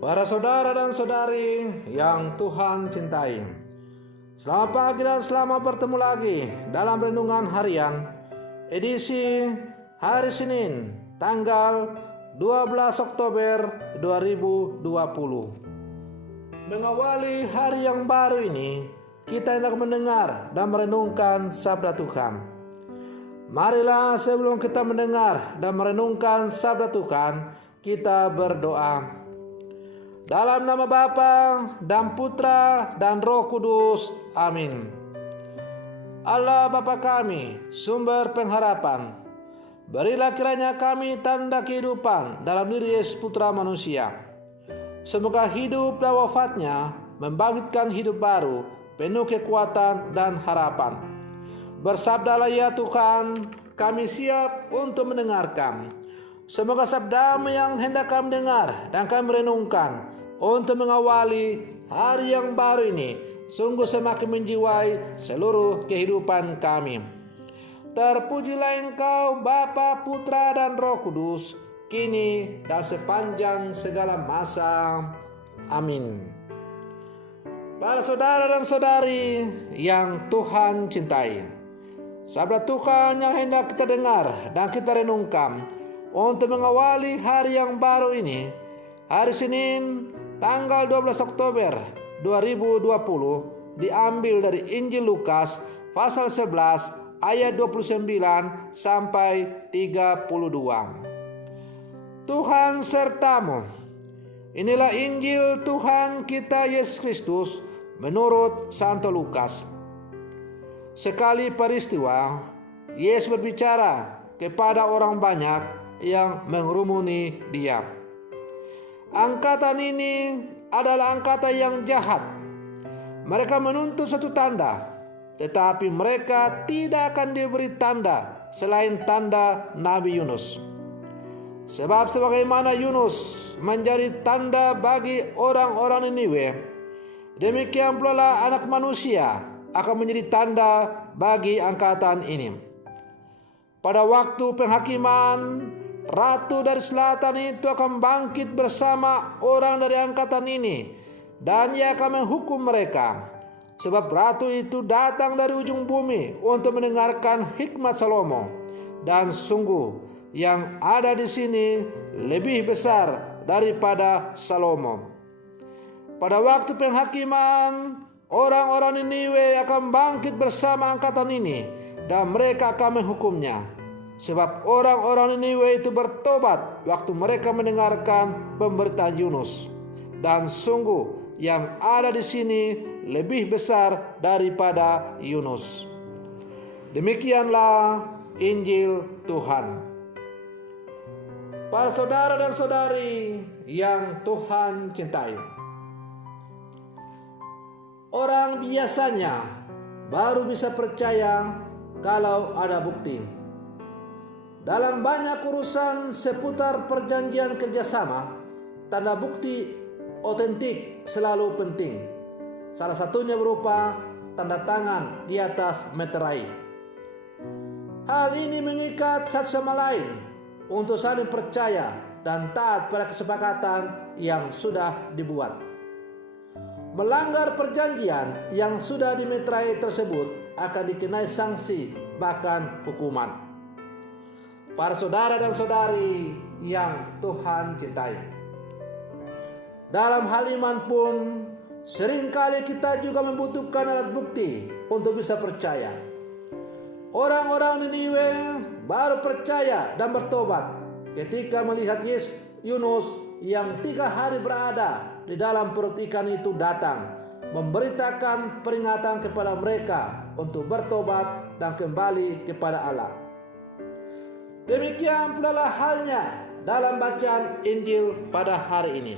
Para saudara dan saudari yang Tuhan cintai, selamat pagi dan selamat bertemu lagi dalam renungan harian edisi hari Senin tanggal 12 Oktober 2020. Mengawali hari yang baru ini, kita hendak mendengar dan merenungkan sabda Tuhan. Marilah sebelum kita mendengar dan merenungkan sabda Tuhan, kita berdoa. Dalam nama Bapa dan Putra dan Roh Kudus. Amin. Allah Bapa kami, sumber pengharapan, berilah kiranya kami tanda kehidupan dalam diri Yesus Putra Manusia. Semoga hidup dan wafatnya membangkitkan hidup baru, penuh kekuatan dan harapan. Bersabdalah ya Tuhan, kami siap untuk mendengarkan. Semoga sabda-Mu yang hendak kami dengar dan kami renungkan untuk mengawali hari yang baru ini sungguh semakin menjiwai seluruh kehidupan kami. Terpujilah Engkau Bapa, Putra dan Roh Kudus, kini dan sepanjang segala masa. Amin. Para saudara dan saudari yang Tuhan cintai, sabda Tuhan yang hendak kita dengar dan kita renungkan untuk mengawali hari yang baru ini, hari Senin tanggal 12 Oktober 2020, diambil dari Injil Lukas pasal 11 ayat 29 sampai 32. Tuhan sertamu. Inilah Injil Tuhan kita Yesus Kristus menurut Santo Lukas. Sekali peristiwa, Yesus berbicara kepada orang banyak yang mengerumuni Dia. Angkatan ini adalah angkatan yang jahat. Mereka menuntut satu tanda, tetapi mereka tidak akan diberi tanda selain tanda Nabi Yunus. Sebab sebagaimana Yunus menjadi tanda bagi orang-orang Niniwe, demikian pula Anak Manusia akan menjadi tanda bagi angkatan ini. Pada waktu penghakiman, Ratu dari selatan itu akan bangkit bersama orang dari angkatan ini, dan ia akan menghukum mereka. Sebab ratu itu datang dari ujung bumi untuk mendengarkan hikmat Salomo. Dan sungguh yang ada di sini lebih besar daripada Salomo. Pada waktu penghakiman, orang-orang Niniwe akan bangkit bersama angkatan ini, dan mereka akan menghukumnya. Sebab orang-orang Niniwe itu bertobat waktu mereka mendengarkan pemberitaan Yunus. Dan sungguh yang ada di sini lebih besar daripada Yunus. Demikianlah Injil Tuhan. Para saudara dan saudari yang Tuhan cintai, orang biasanya baru bisa percaya kalau ada bukti. Dalam banyak urusan seputar perjanjian kerjasama, tanda bukti otentik selalu penting. Salah satunya berupa tanda tangan di atas meterai. Hal ini mengikat satu sama lain untuk saling percaya dan taat pada kesepakatan yang sudah dibuat. Melanggar perjanjian yang sudah dimeterai tersebut akan dikenai sanksi, bahkan hukuman. Para saudara dan saudari yang Tuhan cintai, dalam hal iman pun seringkali kita juga membutuhkan alat bukti untuk bisa percaya. Orang-orang Niniwe baru percaya dan bertobat ketika melihat Yunus yang 3 hari berada di dalam perut ikan itu datang memberitakan peringatan kepada mereka untuk bertobat dan kembali kepada Allah. Demikian pula halnya dalam bacaan Injil pada hari ini.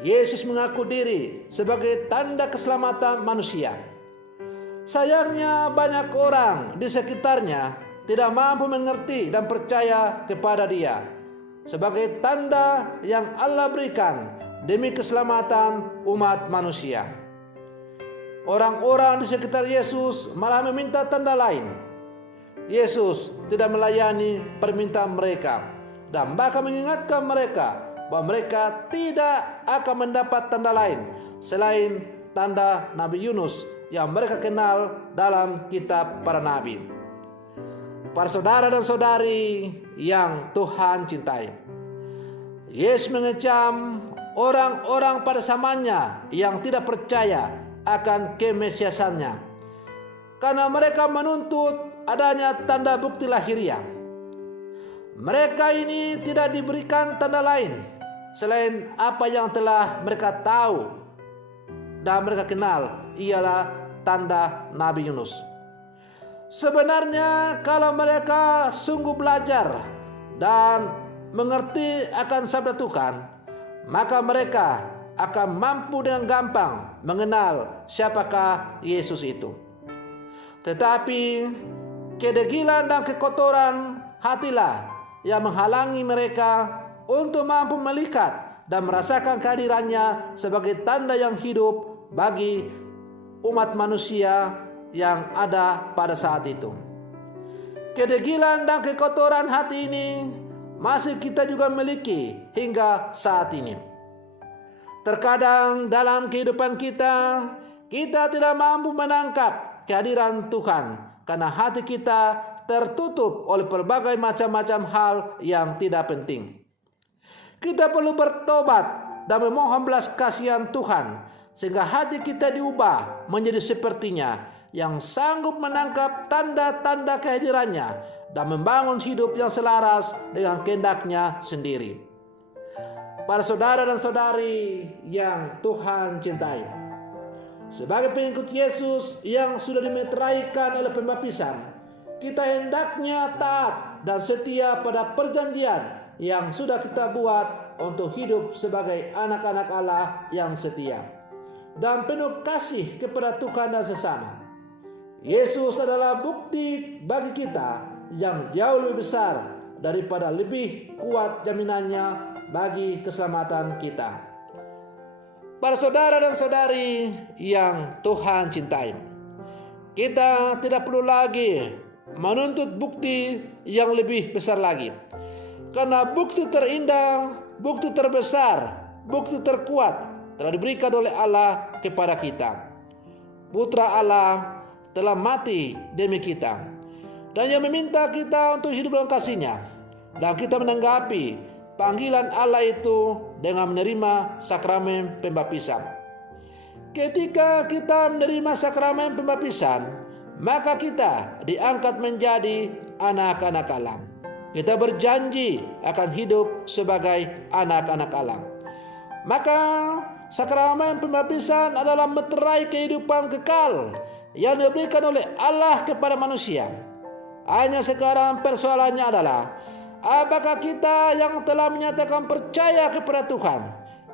Yesus mengaku diri sebagai tanda keselamatan manusia. Sayangnya banyak orang di sekitarnya tidak mampu mengerti dan percaya kepada Dia sebagai tanda yang Allah berikan demi keselamatan umat manusia. Orang-orang di sekitar Yesus malah meminta tanda lain. Yesus tidak melayani permintaan mereka dan bahkan mengingatkan mereka bahwa mereka tidak akan mendapat tanda lain selain tanda Nabi Yunus yang mereka kenal dalam kitab para nabi. Para saudara dan saudari yang Tuhan cintai, Yesus mengecam orang-orang pada zamannya yang tidak percaya akan kemesiasannya, karena mereka menuntut adanya tanda bukti lahiriah. Mereka ini tidak diberikan tanda lain selain apa yang telah mereka tahu dan mereka kenal, ialah tanda Nabi Yunus. Sebenarnya kalau mereka sungguh belajar dan mengerti akan sabda Tuhan, maka mereka akan mampu dengan gampang mengenal siapakah Yesus itu. Tetapi kedegilan dan kekotoran hatilah yang menghalangi mereka untuk mampu melihat dan merasakan kehadirannya sebagai tanda yang hidup bagi umat manusia yang ada pada saat itu. Kedegilan dan kekotoran hati ini masih kita juga miliki hingga saat ini. Terkadang dalam kehidupan kita tidak mampu menangkap kehadiran Tuhan karena hati kita tertutup oleh berbagai macam-macam hal yang tidak penting. Kita perlu bertobat dan memohon belas kasihan Tuhan sehingga hati kita diubah menjadi sepertinya, yang sanggup menangkap tanda-tanda kehadirannya dan membangun hidup yang selaras dengan kehendaknya sendiri. Para saudara dan saudari yang Tuhan cintai, sebagai pengikut Yesus yang sudah dimeteraikan oleh pembaptisan, kita hendaknya taat dan setia pada perjanjian yang sudah kita buat untuk hidup sebagai anak-anak Allah yang setia dan penuh kasih kepada Tuhan dan sesama. Yesus adalah bukti bagi kita yang jauh lebih besar daripada lebih kuat jaminannya bagi keselamatan kita. Para saudara dan saudari yang Tuhan cintai, kita tidak perlu lagi menuntut bukti yang lebih besar lagi, karena bukti terindah, bukti terbesar, bukti terkuat telah diberikan oleh Allah kepada kita. Putra Allah telah mati demi kita, dan Ia meminta kita untuk hidup dalam kasih-Nya, dan kita menanggapi panggilan Allah itu dengan menerima sakramen pembaptisan. Ketika kita menerima sakramen pembaptisan, maka kita diangkat menjadi anak-anak Allah. Kita berjanji akan hidup sebagai anak-anak Allah. Maka sakramen pembaptisan adalah meterai kehidupan kekal yang diberikan oleh Allah kepada manusia. Hanya sekarang persoalannya adalah, apakah kita yang telah menyatakan percaya kepada Tuhan,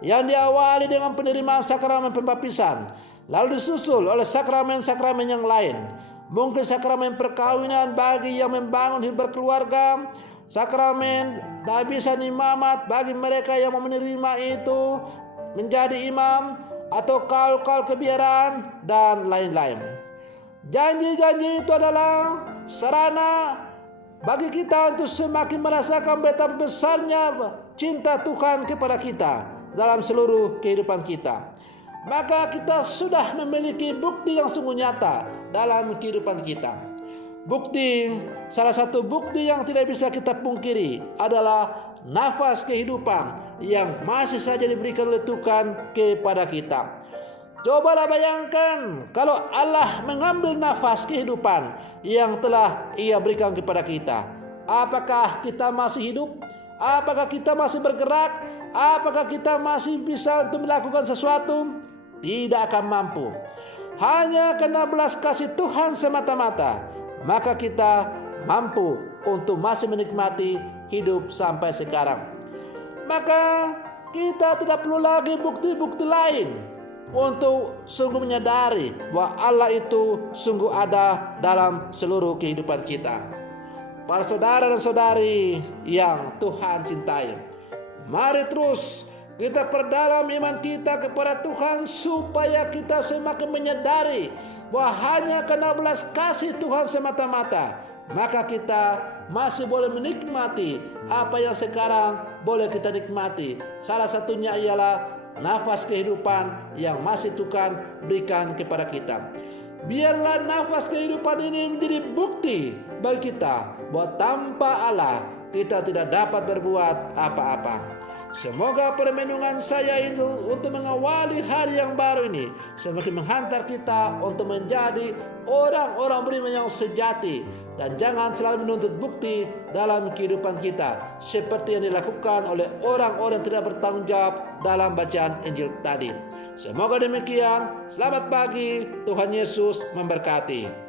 yang diawali dengan penerimaan sakramen pembaptisan, lalu disusul oleh sakramen-sakramen yang lain, mungkin sakramen perkawinan bagi yang membangun hidup berkeluarga, sakramen tabisan imamat bagi mereka yang mau menerima itu menjadi imam, atau kaul-kaul kebiaraan dan lain-lain. Janji-janji itu adalah sarana bagi kita untuk semakin merasakan betapa besarnya cinta Tuhan kepada kita dalam seluruh kehidupan kita. Maka kita sudah memiliki bukti yang sungguh nyata dalam kehidupan kita. Salah satu bukti yang tidak bisa kita pungkiri adalah nafas kehidupan yang masih saja diberikan oleh Tuhan kepada kita. Cobalah bayangkan kalau Allah mengambil nafas kehidupan yang telah Ia berikan kepada kita. Apakah kita masih hidup? Apakah kita masih bergerak? Apakah kita masih bisa untuk melakukan sesuatu? Tidak akan mampu. Hanya karena belas kasih Tuhan semata-mata, maka kita mampu untuk masih menikmati hidup sampai sekarang. Maka kita tidak perlu lagi bukti-bukti lain untuk sungguh menyadari bahwa Allah itu sungguh ada dalam seluruh kehidupan kita. Para saudara dan saudari yang Tuhan cintai, mari terus kita perdalam iman kita kepada Tuhan supaya kita semakin menyadari bahwa hanya karena belas kasih Tuhan semata-mata maka kita masih boleh menikmati apa yang sekarang boleh kita nikmati. Salah satunya ialah nafas kehidupan yang masih Tuhan berikan kepada kita. Biarlah nafas kehidupan ini menjadi bukti bagi kita bahwa tanpa Allah kita tidak dapat berbuat apa-apa. Semoga permenungan saya itu untuk mengawali hari yang baru ini semakin menghantar kita untuk menjadi orang-orang beriman yang sejati, dan jangan selalu menuntut bukti dalam kehidupan kita seperti yang dilakukan oleh orang-orang yang tidak bertanggung jawab dalam bacaan Injil tadi. Semoga demikian. Selamat pagi, Tuhan Yesus memberkati.